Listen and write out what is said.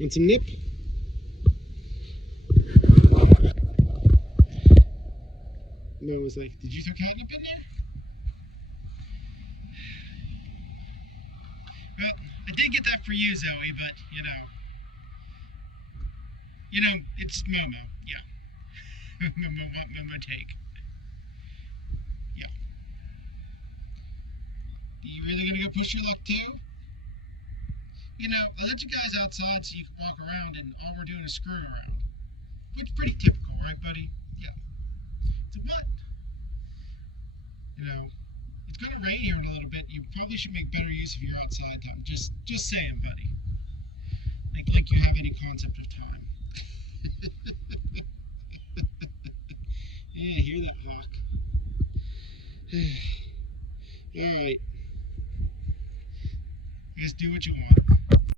And some nip. Mom was like, did you throw catnip in there? Well, I did get that for you, Zoe, but, you know, it's Momo, yeah. Momo take. Yeah. Are you really gonna go push your luck too? You know, I let you guys outside so you can walk around and all we're doing is screwing around. Which is pretty typical, right, buddy? Yeah. So what? You know, it's gonna rain here in a little bit. You probably should make better use of your outside time. Just saying, buddy. Like you have any concept of time. Yeah, hear that hawk. Alright. You guys do what you want.